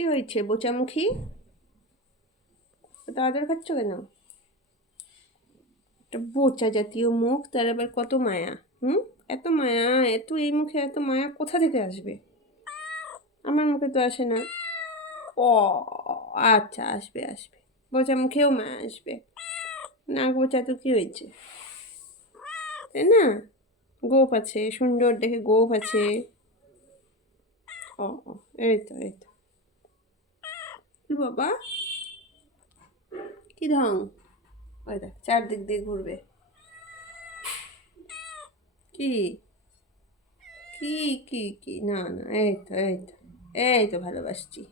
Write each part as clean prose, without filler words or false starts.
কি হয়েছে বোচামুখী? তো আদর খাচ্ছ কেন? একটা বোচা জাতীয় মুখ, তার আবার কত মায়া। এত মায়া, এত এই মুখে এত মায়া কোথা থেকে আসবে? আমার মুখে তো আসে না। ও আচ্ছা, আসবে আসবে, বোচা মুখেও মায়া আসবে। নাক বোচা তো কি হয়েছে, তাই না? গোপ আছে, সুন্দর দেখে গোপ আছে। ও ও, এই তো এই তো। বাবা কি ঢং, ওই দেখ চারদিক দিয়ে ঘুরবে। কি কি কি কি না না, এই তো এই তো, এই তো ভালোবাসছি।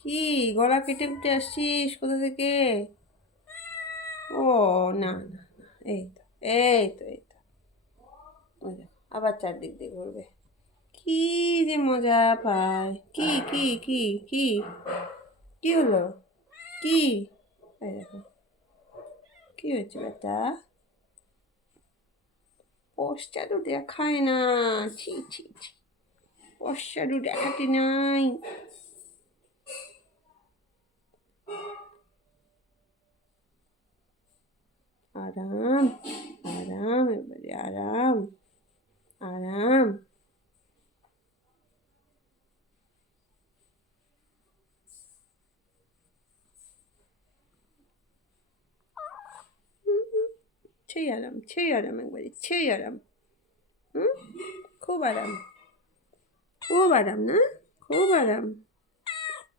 কি গলা কেটে উঠে আসছিস কোথা থেকে? ও না না না, এই তো এই তো এই তো, ওই দেখ আবার চারদিক দিয়ে ঘুরবে। কি যে মজা পায়। কি কি কি কি কি হলো? কি, এই দেখো কি হয়েছে বেটা? পশ্চাদু দেখায় না, ছি ছি ছি, পশ্চাদু দেখাতে নাই। আরাম আরাম, এবারে আরাম আরাম। সেই আরাম, সেই আরাম, একবারে সেই আরাম। হুম, খুব আরাম, খুব আরাম না, খুব আরাম।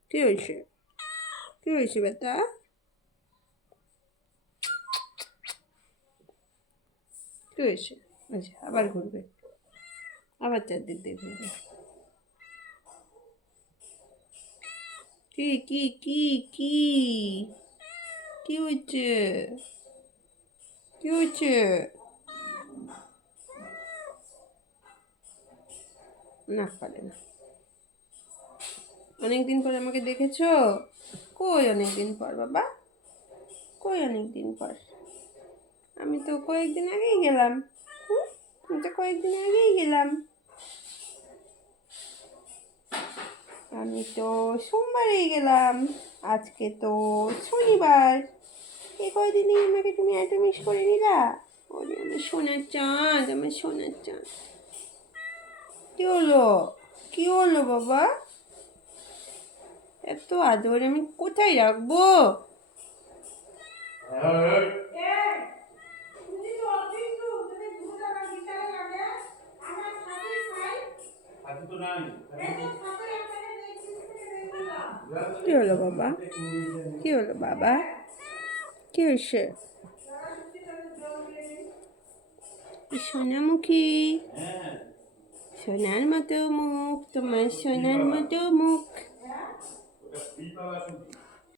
কি হয়েছে, কি হয়েছে বেটা? কি হয়েছে? আচ্ছা আবার ঘুরবে, আবার চারদিক দিয়ে ঘুরবে। কি কি কি কি কি হয়েছে, কি হয়েছে? না পারে না। অনেকদিন পর আমাকে দেখেছো? কই অনেকদিন পর বাবা, কই অনেকদিন পর? আমি তো কয়েকদিন আগেই গেলাম। আমি তো কয়েকদিন আগেই গেলাম। আমি তো সোমবারেই গেলাম, আজকে তো শনিবার। এই কয়দিনই আমাকে তুমি এত মিস করে নিলা। ওরে আমার সোনার চাঁদ, আমার সোনার চাঁদ। কি হলো, কি হলো বাবা? এত আদর আমি কোথায় রাখবো? কি হলো বাবা, কি হলো বাবা, কি হয়েছে? সোনামুখী, সোনার মতো মুখ, তোমার সোনার মতো মুখ।